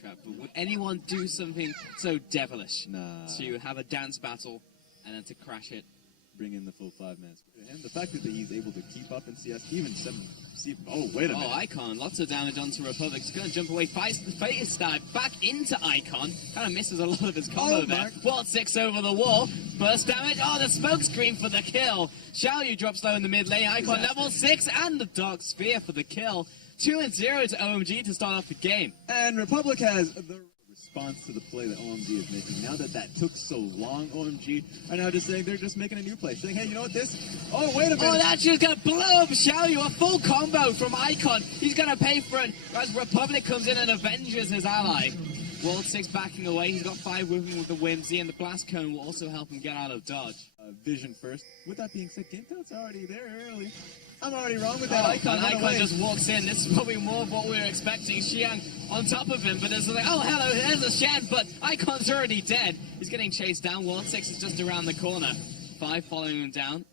trap, but would anyone do something so devilish Nah. to have a dance battle and then to crash it? Bring in the full 5 minutes. And the fact that he's able to keep up in CS, even 7. Oh, wait a minute. Oh, Icon, lots of damage onto Republic. He's going to jump away. Face dive back into Icon. Kind of misses a lot of his combo there. World 6 over the wall. Burst damage. Oh, the smoke screen for the kill. Xiaoyu drops low in the mid lane. Icon level 6 and the Dark Sphere for the kill. 2-0 to OMG to start off the game. And Republic has the response to the play that OMG is making. Now that took so long, OMG are now just saying they're just making a new play. Saying, hey, you know what, oh, wait a minute. Oh, that's just going to blow up Xiaoyu. A full combo from Icon. He's going to pay for it as Republic comes in and avenges his ally. World 6 backing away. He's got 5 with him with the Whimsy, and the Blast Cone will also help him get out of dodge. Vision first. With that being said, game count's already there early. I'm already wrong with that. Icon just walks in. This is probably more of what we were expecting. Xiang on top of him, but it's like, oh, hello, there's a Shen, but Icon's already dead. He's getting chased down. World 6 is just around the corner. 5 following him down.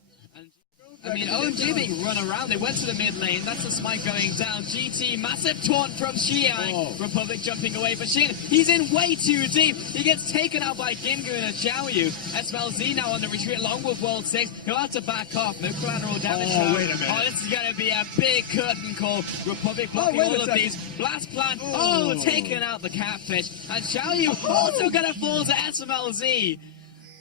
I mean, OMG being run around. They went to the mid lane. That's the smite going down. GT, massive taunt from Xiang. Oh. Republic jumping away, but Xiang, he's in way too deep. He gets taken out by Gingu and Xiaoyu. SMLZ now on the retreat along with World 6. He'll have to back off. No collateral damage. Oh, wait a minute. Oh, this is going to be a big curtain call. Republic blocking all of these. Blast plan. Oh, taking out the catfish. And Xiaoyu also going to fall to SMLZ.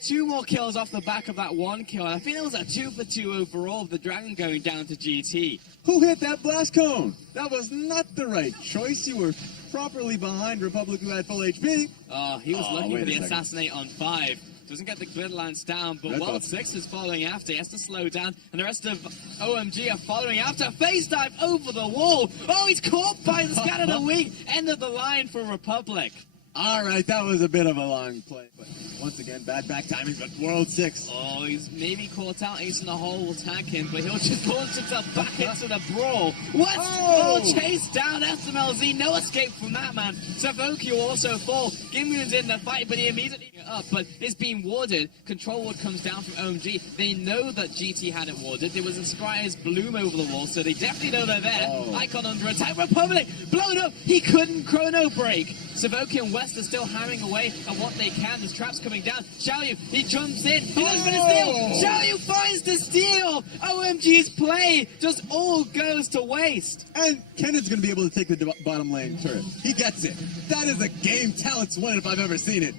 2 more kills off the back of that 1 kill. I think it was a 2 for 2 overall of the Dragon going down to GT. Who hit that blast cone? That was not the right choice. You were properly behind Republic, who had full HP. Oh, he was looking for the assassinate on 5. Doesn't get the grid lines down, but World 6 is following after. He has to slow down, and the rest of OMG are following after. Face dive over the wall. Oh, he's caught by the Scatter the Weak. End of the line for Republic. All right, that was a bit of a long play, but once again, bad back timing, but World 6. Oh, he's maybe caught out. Ace in the hole will tag him, but he'll just launch himself back into the brawl. What? Oh, chase down SMLZ. No escape from that, man. Savoki will also fall. Gimmun's in the fight, but he immediately up, but it's being warded. Control ward comes down from OMG. They know that GT had it warded. There was a Scryer's Bloom over the wall, so they definitely know they're there. Icon under attack. Republic blown up. He couldn't chrono break. Savoki and West are still hammering away at what they can. There's traps coming down. Xiaoyu, he jumps in. He looks for the steal. Xiaoyu finds the steal. OMG's play just all goes to waste. And Kennan's going to be able to take the bottom lane turret. He gets it. That is a game talents win if I've ever seen it.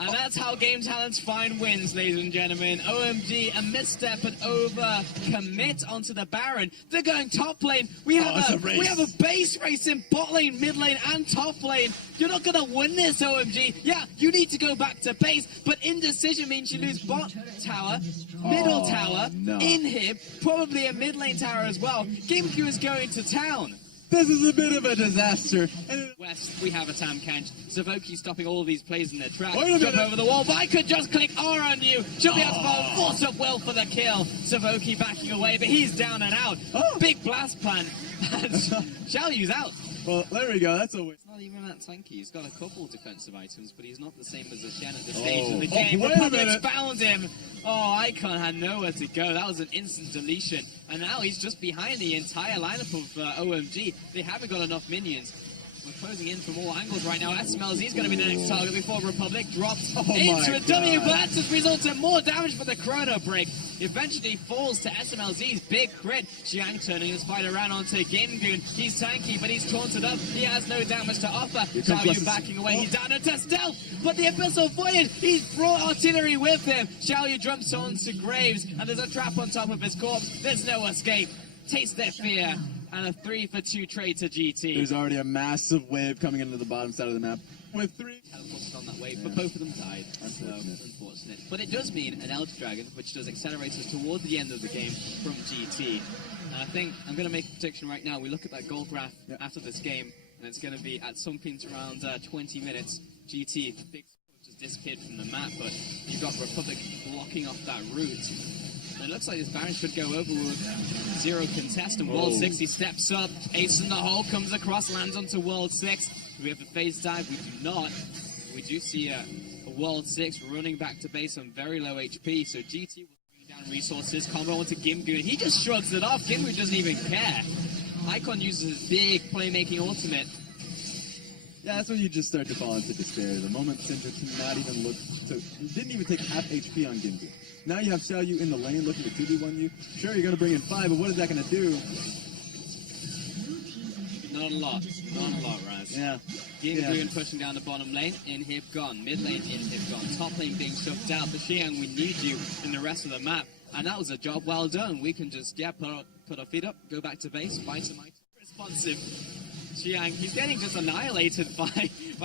And that's how Game Talents find wins, ladies and gentlemen. OMG, a misstep and over commit onto the Baron. They're going top lane. We have a base race in bot lane, mid lane, and top lane. You're not going to win this, OMG. Yeah, you need to go back to base, but indecision means you lose bot tower, middle tower, inhib, probably a mid lane tower as well. GameQ is going to town. This is a bit of a disaster. West, we have a Tam Kench. Savoki stopping all of these plays in their track. Jump over the wall, but I could just click R on you. Should be able to follow. Force up well for the kill. Savoki backing away, but he's down and out. Big blast plan. And Xiaoyu's out. Well, there we go. That's a win. It's not even that tanky. He's got a couple defensive items, but he's not the same as a Shen at this stage in the game. Republic's found him. Oh, Icon had nowhere to go. That was an instant deletion. And now he's just behind the entire lineup of OMG. They haven't got enough minions. We're closing in from all angles right now. SMLZ is going to be the next target before Republic drops into a W, but that just results in more damage for the chrono break. Eventually falls to SMLZ's big crit. Xiang turning his fight around onto Gingun. He's tanky, but he's taunted up. He has no damage to offer. Xiaoyu backing away. He's down into stealth, but the Abyssal Voyage, he's brought artillery with him. Xiaoyu jumps onto Graves, and there's a trap on top of his corpse. There's no escape. Taste their fear. And a 3 for 2 trade to GT. There's already a massive wave coming into the bottom side of the map. With 3 teleports on that wave, but both of them died. Unfortunate. But it does mean an Elder Dragon, which does accelerate us toward the end of the game from GT. And I think I'm going to make a prediction right now. We look at that goal graph after this game, and it's going to be at some point around 20 minutes. GT just disappeared from the map, but you've got Republic blocking off that route. It looks like this Baron should go over with 0 contest, and World 6, he steps up. Ace in the hole, comes across, lands onto World 6. Do we have a phase dive? We do not. We do see a World 6 running back to base on very low HP, so GT will bring down resources, combo onto Gimgu, and he just shrugs it off. Gimgu doesn't even care. Icon uses his big playmaking ultimate. Yeah, that's when you just start to fall into despair. The moment Syndra cannot even look to, didn't even take half HP on Gimbu. Now you have Xiaoyu in the lane looking to 2v1 you. Sure, you're going to bring in 5, but what is that going to do? Not a lot. Not a lot, Raz. Yeah. Gimbu pushing down the bottom lane. Inhib gone. Mid lane, Inhib gone. Top lane being shoved out. But Xiang, we need you in the rest of the map. And that was a job well done. We can just, put our feet up, go back to base, buy some items. Responsive. Xiang, he's getting just annihilated by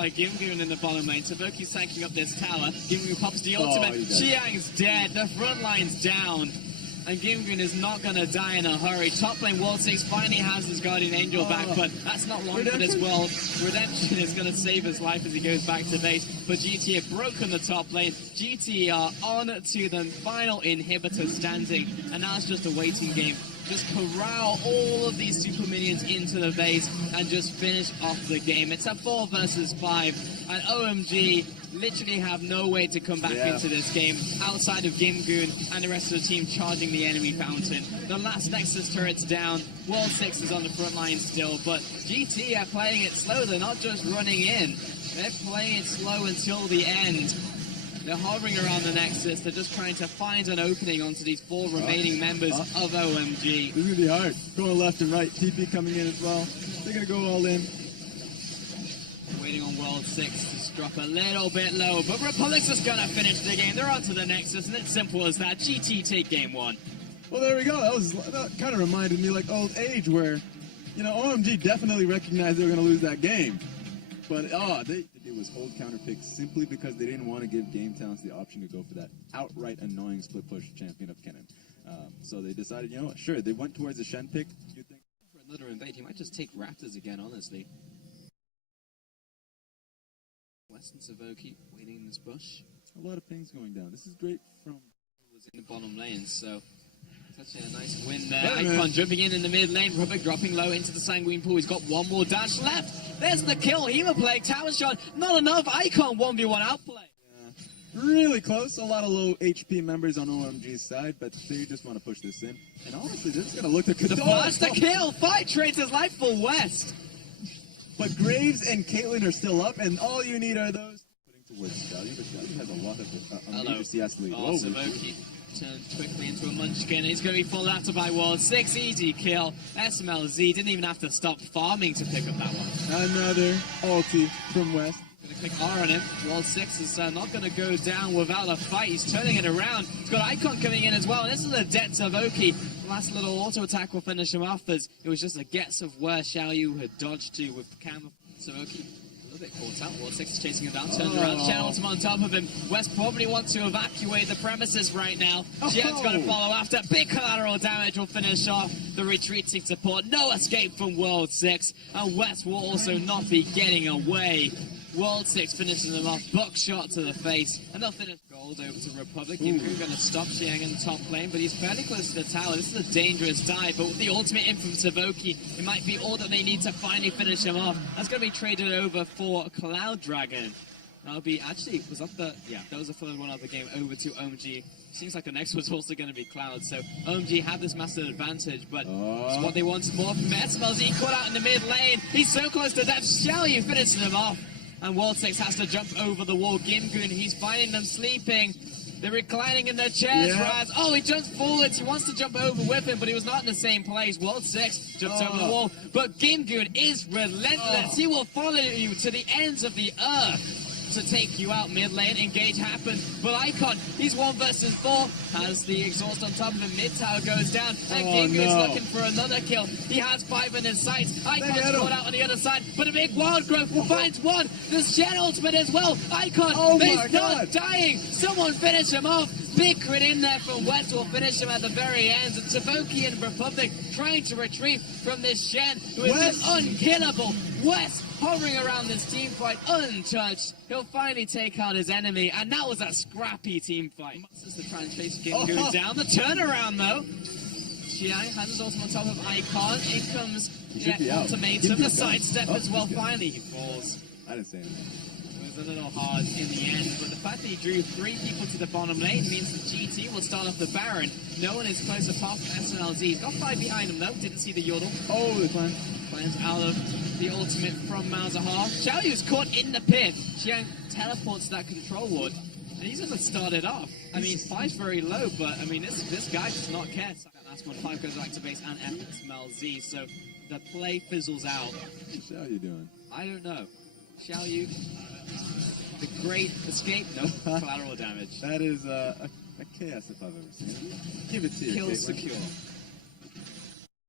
Gimgoon in the bottom lane. Tavoki's tanking up this tower. Gimgoon pops the ultimate. Xiang's dead. The front line's down. And Gimgoon is not going to die in a hurry. Top lane, World 6 finally has his Guardian Angel back, but that's not long for this world. Redemption is going to save his life as he goes back to base. But GT have broken the top lane. GT are on to the final inhibitor standing, and now it's just a waiting game. Just corral all of these super minions into the base and just finish off the game. It's a 4 versus 5, and OMG literally have no way to come back into this game outside of Gimgoon and the rest of the team charging the enemy fountain. The last Nexus turret's down. World 6 is on the front line still, but GT are playing it slow. They're not just running in. They're playing it slow until the end. They're hovering around the Nexus. They're just trying to find an opening onto these 4 remaining members of OMG. This is going to be hard. Going left and right. TP coming in as well. They're going to go all in. Waiting on World 6 to drop a little bit low, but Republic's just going to finish the game. They're onto the Nexus, and it's simple as that. GT take game 1. Well, there we go. That kind of reminded me like old age where, you know, OMG definitely recognized they were going to lose that game. But, they did was hold counter picks simply because they didn't want to give Game Talents the option to go for that outright annoying split push champion of Kennen. So they decided, you know what, sure, they went towards the Shen pick. You'd think for another invade, he might just take Raptors again, honestly. West and Savoki waiting in this bush. A lot of pings going down. This is great from... was in the bottom lane, so... Touching a nice win there. Icon jumping in the mid lane. Rubik dropping low into the Sanguine pool. He's got one more dash left. There's the kill. Hema Plague, tower shot. Not enough. Icon 1v1 outplay. Yeah. Really close. A lot of low HP members on OMG's side, but they just want to push this in. And honestly, they're just going to look to... The first to kill. Fight trades his life for West. But Graves and Caitlyn are still up, and all you need are those... Putting towards Stallion, but Stallion has a lot of major CS lead. Oh, Savoki turned quickly into a munchkin. He's going to be pulled after by World 6. Easy kill. SMLZ didn't even have to stop farming to pick up that one. Another ulti from West. Going to click R on him. World 6 is not going to go down without a fight. He's turning it around. He's got Icon coming in as well. And this is a debt Savoki. Last little auto attack will finish him off as it was just a guess of where Xiaoyu had dodged to with the camera. Savoki a bit caught out. World 6 is chasing him down, turned around, channels him on top of him. West probably wants to evacuate the premises right now. Jet's got to follow after. Big collateral damage will finish off the retreating support. No escape from World 6, and West will also not be getting away. World 6 finishes them off, buckshot to the face, and they'll finish gold over to Republic. Gimgoon going to stop Xiang in the top lane, but he's fairly close to the tower. This is a dangerous dive, but with the ultimate in from Savoki, it might be all that they need to finally finish him off. That's going to be traded over for Cloud Dragon. That'll be, actually, was that the, yeah, that was the third one of the game over to OMG. Seems like the next was also going to be Cloud, so OMG had this massive advantage, but it's what they wanted more from SMLZ. He caught out in the mid lane. He's so close to death. Xiaoyu finishes him off. And World 6 has to jump over the wall. Gimgoon, he's finding them sleeping. They're reclining in their chairs, Raz. Oh, he jumps forwards. He wants to jump over with him, but he was not in the same place. World 6 jumps over the wall. But Gimgoon is relentless. He will follow you to the ends of the earth to take you out mid lane. Engage happens, but Icon, he's 1 versus 4, has the exhaust on top of him. Mid tower goes down, and Gimgoon's looking for another kill. He has 5 in his sights. Icon's caught out on the other side, but a big wild growth finds one. The Shen ultimate as well. Icon, he's not dying. Someone finish him off. Big crit in there from West will finish him at the very end. And Savoki and Republic trying to retrieve from this Shen, who is just unkillable. West hovering around this team fight untouched. He'll finally take out his enemy, and that was a scrappy team fight. This is the try and chase Gimgoon down. The turnaround though. Xiang has his ultimate on top of Icon. In comes the ultimatum, the sidestep as well. Finally he falls. I didn't say anything. It was a little hard in the end, but the fact that he drew 3 people to the bottom lane means that GT will start off the Baron. No one is close apart from SNLZ. He's got 5 behind him though, didn't see the Yordle. Oh, the clan. Clan's out of the ultimate from Malzahar. Xiaoyu's caught in the pit. Xiang teleports that control ward, and he's gonna start it off. I mean, 5's very low, but I mean, this guy does not care. So that last one, 5 goes back to base and FXMLZ, so the play fizzles out. What's Xiaoyu doing? I don't know. Xiaoyu, the great escape, no collateral damage. That is a chaos if I've ever seen it. Give it to you. Kill secure.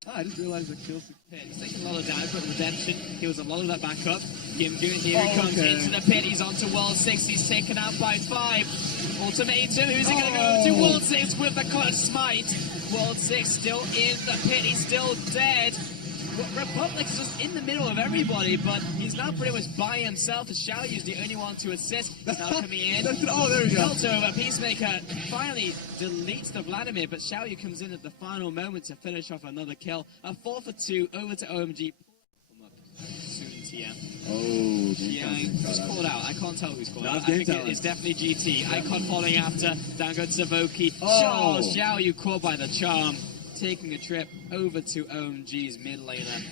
I just realized that kill secure. He's taking a lot of damage, but Redemption, he was a lot of that back up. Gimgoon, here he comes into the pit. He's onto World 6. He's taken out by 5. Ultimatum, who's he going to go to? World 6 with the clutch smite. World 6 still in the pit. He's still dead. Republic's just in the middle of everybody, but he's now pretty much by himself. As Xiaoyu's the only one to assist. He's now coming in. Oh, there you go. Over. Peacemaker finally deletes the Vladimir, but Xiaoyu comes in at the final moment to finish off another kill. A 4 for 2 over to OMG. Soon TM. Oh, who's called out? I can't tell who's called out. I think it's definitely GT. Yeah. Icon following after. Down goes Zavoki. Oh, Xiaoyu caught by the charm. Taking a trip over to OMG's mid laner.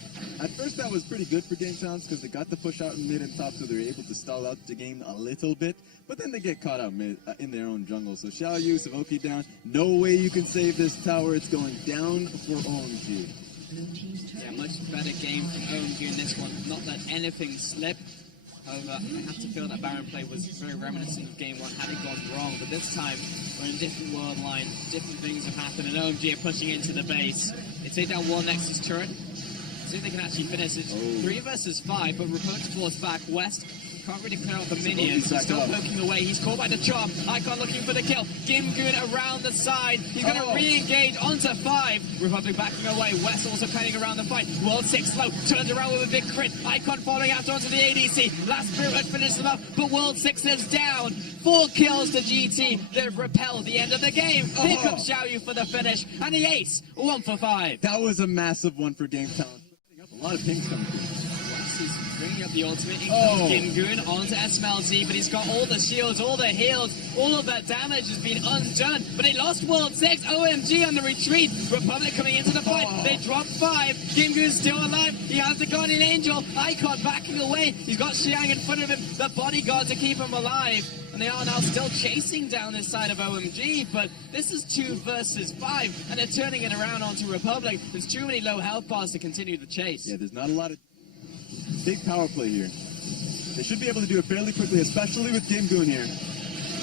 At first that was pretty good for Game Sounds because they got the push out in mid and top, so they were able to stall out the game a little bit, but then they get caught out mid in their own jungle. So Xiaoyu, Savoki down. No way you can save this tower. It's going down for OMG. Yeah, much better game from OMG in this one. Not that anything slipped. However, I have to feel that Baron play was very reminiscent of game 1 had it gone wrong, but this time we're in a different world line, different things have happened, and OMG are pushing into the base. They take down one Nexus turret, see if they can actually finish it. 3 versus 5, but Republic's forced back. West can't really clear out the minions. He's still poking away. He's caught by the chop. Icon looking for the kill. Gimgoon around the side. He's going to re-engage onto 5. Republic backing away. West also planning around the fight. World 6 slow. Turns around with a big crit. Icon following after onto the ADC. Last Spirit had finished them up, but World 6 is down. 4 kills to GT. They've repelled the end of the game. Here comes Xiaoyu for the finish. And the ace. 1 for 5. That was a massive one for Game Town. A lot of pings coming through. He's bringing up the ultimate. In comes Gimgoon onto SMLZ, but he's got all the shields, all the heals, all of that damage has been undone. But they lost World 6. OMG on the retreat. Republic coming into the fight. They drop 5. Gimgoon's still alive. He has the Guardian Angel. Icon backing away. He's got Xiang in front of him. The bodyguard to keep him alive. And they are now still chasing down this side of OMG, but this is 2 versus 5, and they're turning it around onto Republic. There's too many low health bars to continue the chase. Yeah, there's not a lot of big power play here. They should be able to do it fairly quickly, especially with Gimgoon here.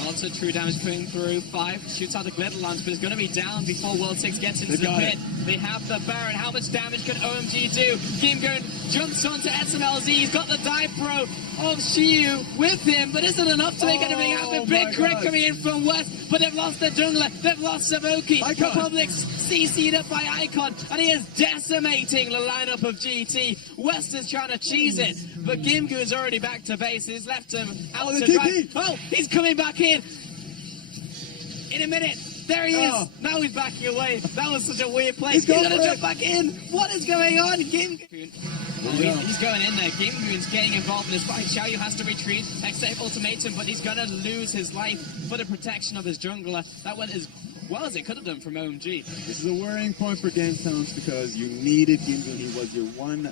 Lots of true damage putting through. 5 shoots out the glitter lance, but it's going to be down before World 6 gets into the pit. They have the Baron. How much damage can OMG do? Gimgoon jumps onto SMLZ. He's got the dive throw of Shiyu with him, but isn't enough to make anything happen. Big crit coming in from West, but they've lost the jungler. They've lost Savoki. Republic's CC'd up by Icon, and he is decimating the lineup of GT. West is trying to cheese it, but Gimgoon's already back to base. He's left him out to dry. Oh, he's coming back in a minute. There he is. Now he's backing away. That was such a weird play. He's going to jump back in. What is going on? Gimgoon. He's going in there. Gimgoon's getting involved in this fight. Xiaoyu has to retreat, accept ultimatum, but he's going to lose his life for the protection of his jungler. That went as well as it could have done from OMG. This is a worrying point for Game Sounds because you needed Gimgoon. He was your one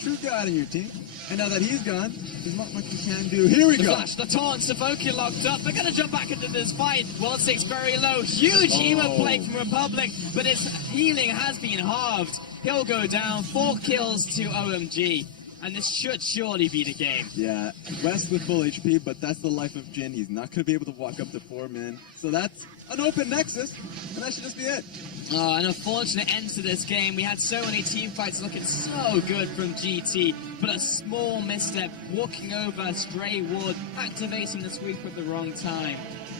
true god in your team. And now that he's gone, there's not much you can do. Here we go. The flash, the taunt, Savoki locked up. They're going to jump back into this fight. World 6 very low. Huge emo play from Republic, but his healing has been halved. He'll go down. 4 kills to OMG. And this should surely be the game. Yeah, West with full HP, but that's the life of Jin. He's not going to be able to walk up to 4 men. So that's an open Nexus, and that should just be it. An unfortunate end to this game. We had so many team fights looking so good from GT, but a small misstep, walking over a stray ward, activating the sweep at the wrong time,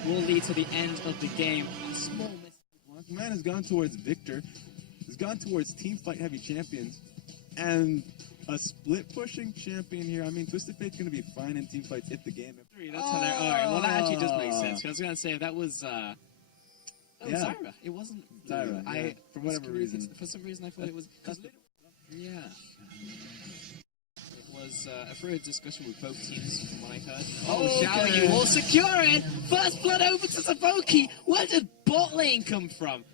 will lead to the end of the game. A small misstep. Man has gone towards Victor. He's gone towards team fight heavy champions, and a split-pushing champion here. I mean, Twisted Fate's going to be fine in team fights if the game... That's hilarious. All right, well, that actually does make sense. I was going to say, that was... Zyra. It wasn't... Zyra, yeah. For whatever reason. For some reason, I thought it was... Yeah. It was a thorough discussion with both teams, from what I heard. Xiaoyu will secure it! First blood over to Savoki! Where did bot lane come from?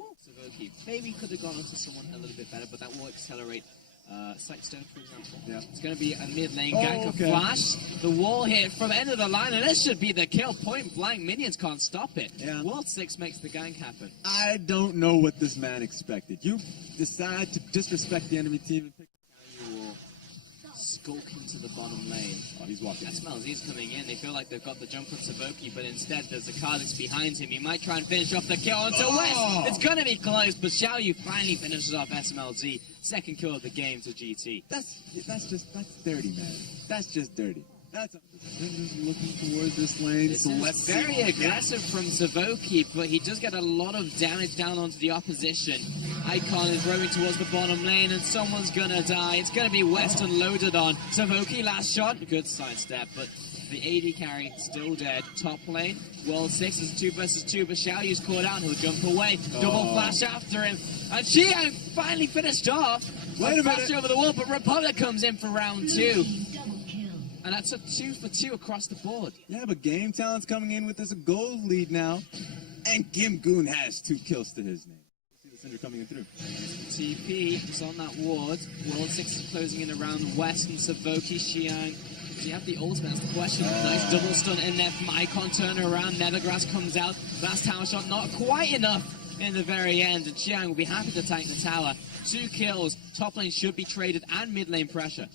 Savoki maybe could have gone onto someone a little bit better, but that will accelerate Sightstone, for example. Yeah. It's going to be a mid lane Oh, gank of okay. flash. The wall hit from end of the line, and this should be the kill. Point blank, minions can't stop it. Yeah. World 6 makes the gank happen. I don't know what this man expected. You decide to disrespect the enemy team and pick. You will skulk into the bottom lane. Oh, he's walking. SMLZ's coming in. They feel like they've got the jump on Savoki, but instead there's a Kha'Zix behind him. He might try and finish off the kill onto West. It's going to be close, but Xiaoyu finally finishes off SMLZ. Second kill of the game to GT. That's dirty, man. That's just dirty. That's looking towards this lane. This So is let's very see. aggressive from Savoki, but he does get a lot of damage down onto the opposition. Icon is rowing towards the bottom lane, and someone's gonna die. It's gonna be West unloaded on. Savoki, last shot, good sidestep, but the AD carry still dead. Top lane, World 6 is 2 versus 2, but Xiaoyu's caught out, he'll jump away. Double flash after him, and Xiang finally finished off. Wait a Flash minute. over the wall, but Republic comes in for round 2. And that's a 2 for 2 across the board. Yeah, but Game Talent's coming in with this gold lead now, and Gimgoon has 2 kills to his name. See the Cinder coming in through. TP is on that ward. World 6 is closing in around West, and Savoki, Xiang. Do you have the ultimate? That's the question. Nice double stun in there from Icon. Turn around. Nethergrass comes out. Last tower shot not quite enough in the very end. And Xiang will be happy to tank the tower. 2 kills. Top lane should be traded, and mid lane pressure.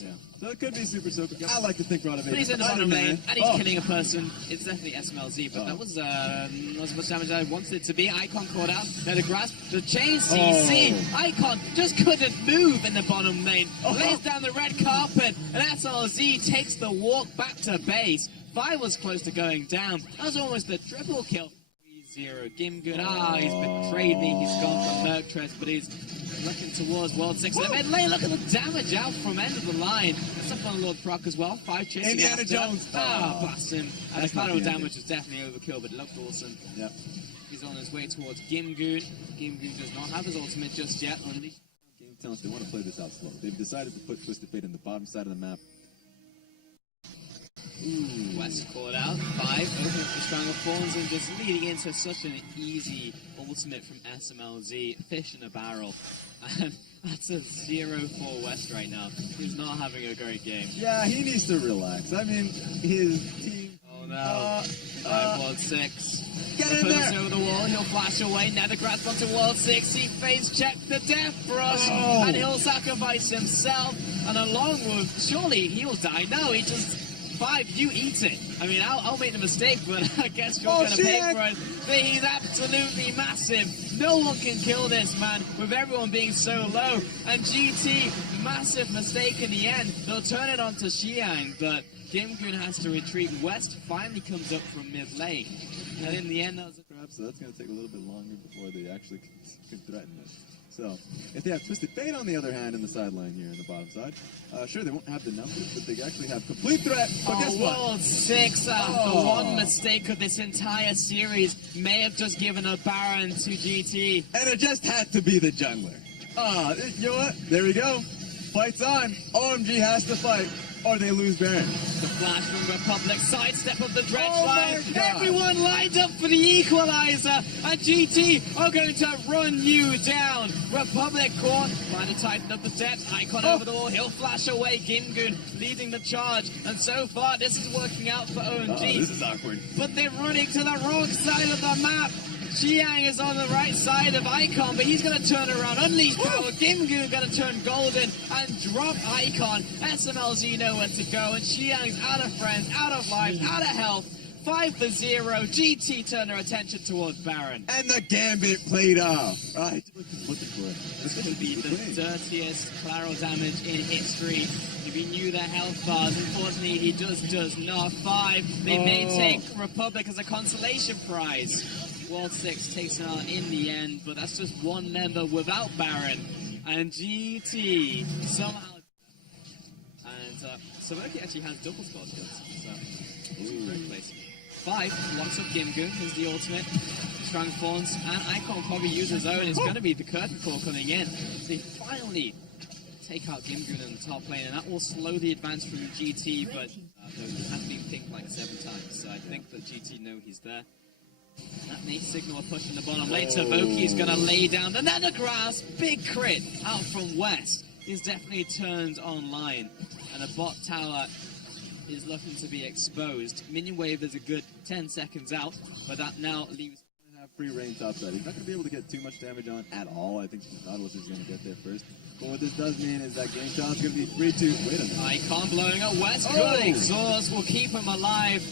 Yeah. So it could be Super Soaker. I like to think Rod of But he's in the bottom lane, and he's killing a person. It's definitely SMLZ, but that was not as much damage as I wanted it to be. Icon caught out. Now the grasp, the chain CC. Icon just couldn't move in the bottom lane. Lays down the red carpet, and SMLZ takes the walk back to base. 5 was close to going down. That was almost a triple kill. 3-0. Gimgoon, he's betrayed me. He's gone for Merctress, but he's looking towards World 6 in the mid lane. Look at the damage out from end of the line. That's up on Lord Proc as well. 5 chasing Indiana after. Jones. Blast him. And the collateral not the damage was definitely overkill, but it looked awesome. Yep. He's on his way towards Gimgoon. Gimgoon does not have his ultimate just yet. Game Talent, they want to play this out slow. They've decided to put Twisted Fate in the bottom side of the map. West caught out. 5 open for Stronger Fawns and just leading into such an easy ultimate from SMLZ. Fish in a barrel. And that's a 0-4 West right now. He's not having a great game. Yeah, he needs to relax. I mean, his team. Oh no. 5 World 6. Get in Puts there. over the wall, he'll flash away. Nethergrass onto World 6. He phase check the Death Brush, and he'll sacrifice himself. And along with, surely he'll die. No, he just 5, you eat it. I mean, I'll make the mistake, but I guess you're going to pay for it. But he's absolutely massive. No one can kill this man with everyone being so low. And GT, massive mistake in the end. They'll turn it on to Xiang, but Gimgoon has to retreat. West finally comes up from mid lane. And in the end, that was a Perhaps, so that's going to take a little bit longer before they actually can threaten it. So, if they have Twisted Fate on the other hand in the sideline here in the bottom side, sure, they won't have the numbers, but they actually have complete threat. But guess what? World 6, the one mistake of this entire series may have just given a Baron to GT. And it just had to be the jungler. You know what? There we go. Fight's on. OMG has to fight, or they lose Baron. The flash from Republic, sidestep of the dredge Oh my line. God. Everyone lined up for the equalizer, and GT are going to run you down. Republic caught, trying to tighten up the depth. Icon over the wall, he'll flash away. Gimgoon leading the charge, and so far this is working out for OMG. This is awkward. But they're running to the wrong side of the map. Xiang is on the right side of Icon, but he's going to turn around. Unleash power. Gimgoon going to turn golden and drop Icon. SMLZ nowhere to go, and Xiang's out of friends, out of life, out of health. 5 for 0. GT turn their attention towards Baron. And the gambit played off. Right. Looking for it. This could be the dirtiest collateral damage in history. If he knew their health bars, unfortunately he does not. 5. They may take Republic as a consolation prize. World 6 takes it out in the end, but that's just one member without Baron. And GT somehow... And Savoki actually has double spot kills, so it's a great place. 5 locks up Gimgoon is the ultimate. Strong Fawns, and Icon will probably use his own. It's going to be the curtain call coming in. So they finally take out Gimgoon in the top lane, and that will slow the advance from GT, but no, he has been pinged like 7 times, so I think that GT know he's there. That may signal a push in the bottom lane. Savoki's going to lay down the Nethergrass. Big crit out from West. Is definitely turned online. And the bot tower is looking to be exposed. Minion wave is a good 10 seconds out, but that now leaves... Have free reign topside. He's not going to be able to get too much damage on at all. I think Nautilus is going to get there first. But what this does mean is that game challenge is going to be 3-2. Wait a minute. Icon blowing up. West good exhaust will keep him alive.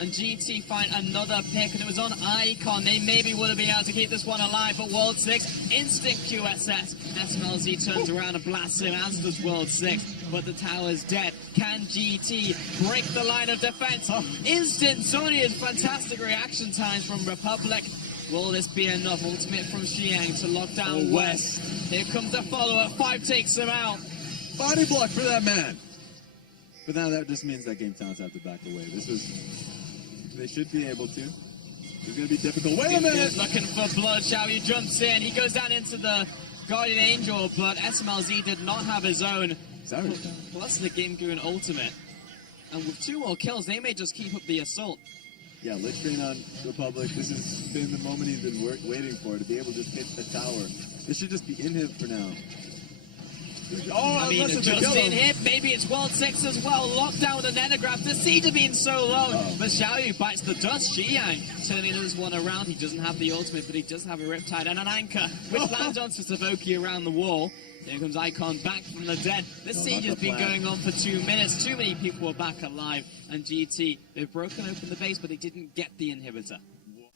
And GT find another pick, and it was on Icon. They maybe would have been able to keep this one alive, but World 6, instant QSS. SMLZ turns around and blasts him, as does World 6, but the tower's dead. Can GT break the line of defense? Instant Sonya's fantastic reaction times from Republic. Will this be enough? Ultimate from Xiang to lock down West. Here comes the follow-up. 5 takes him out. Body block for that man. But now that just means that game talents have to back away. They should be able to. It's going to be difficult. Wait a minute! Looking for blood. Xiaoyu jumps in. He goes down into the Guardian Angel, but SMLZ did not have his own. Sorry. Plus the Game-Goon ultimate. And with 2 more kills, they may just keep up the assault. Yeah, Lich Train on Republic. This has been the moment he's been waiting for, to be able to just hit the tower. This should just be in him for now. Oh, I mean, just in hit. Maybe it's World 6 as well. Locked down with a Nanograph. The siege has been so long. But Xiaoyu bites the dust. Xiang turning this one around. He doesn't have the ultimate, but he does have a Riptide and an anchor, which lands onto Savoki around the wall. Here comes Icon back from the dead. This siege has been going on for 2 minutes. Too many people are back alive. And GT, they've broken open the base, but they didn't get the inhibitor.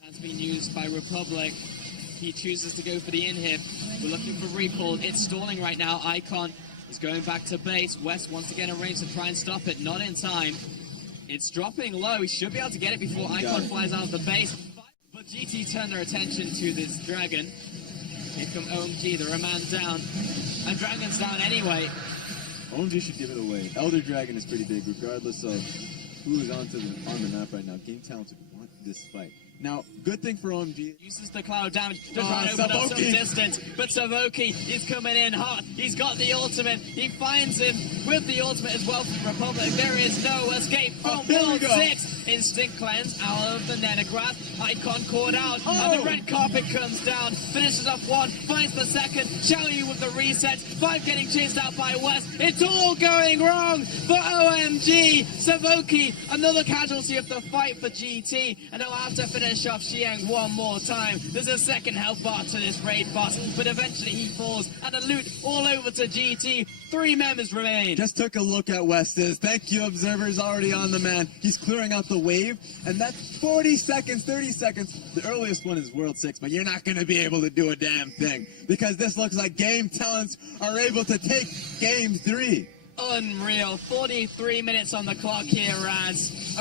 Has been used by Republic. He chooses to go for the inhib. We're looking for recall. It's stalling right now. Icon is going back to base. West wants to get a range to try and stop it. Not in time. It's dropping low. He should be able to get it before Icon flies out of the base. But GT turned their attention to this dragon. Here come OMG. They're a man down. And Dragon's down anyway. OMG should give it away. Elder Dragon is pretty big, regardless of who is on the map right now. Game Talents would want this fight. Now, good thing for OMG. Uses the cloud damage to try and open up some distance, but Savoki is coming in hot. He's got the ultimate. He finds him with the ultimate as well from Republic. There is no escape from World 6. Instant cleanse out of the Nenograph. Icon caught out, and the red carpet comes down. Finishes off 1, finds the second. Xiaoyu with the reset. 5 getting chased out by West. It's all going wrong for OMG. Savoki, another casualty of the fight for GT, and they'll have to finish off Xiang one more time. There's a second health bar to this raid boss, but eventually he falls, and the loot all over to GT. 3 members remain. Just took a look at West's. Thank you, observers, already on the man. He's clearing out the wave, and that's 40 seconds, 30 seconds. The earliest one is World 6, but you're not going to be able to do a damn thing, because this looks like Game Talents are able to take Game 3. Unreal. 43 minutes on the clock here, Raz.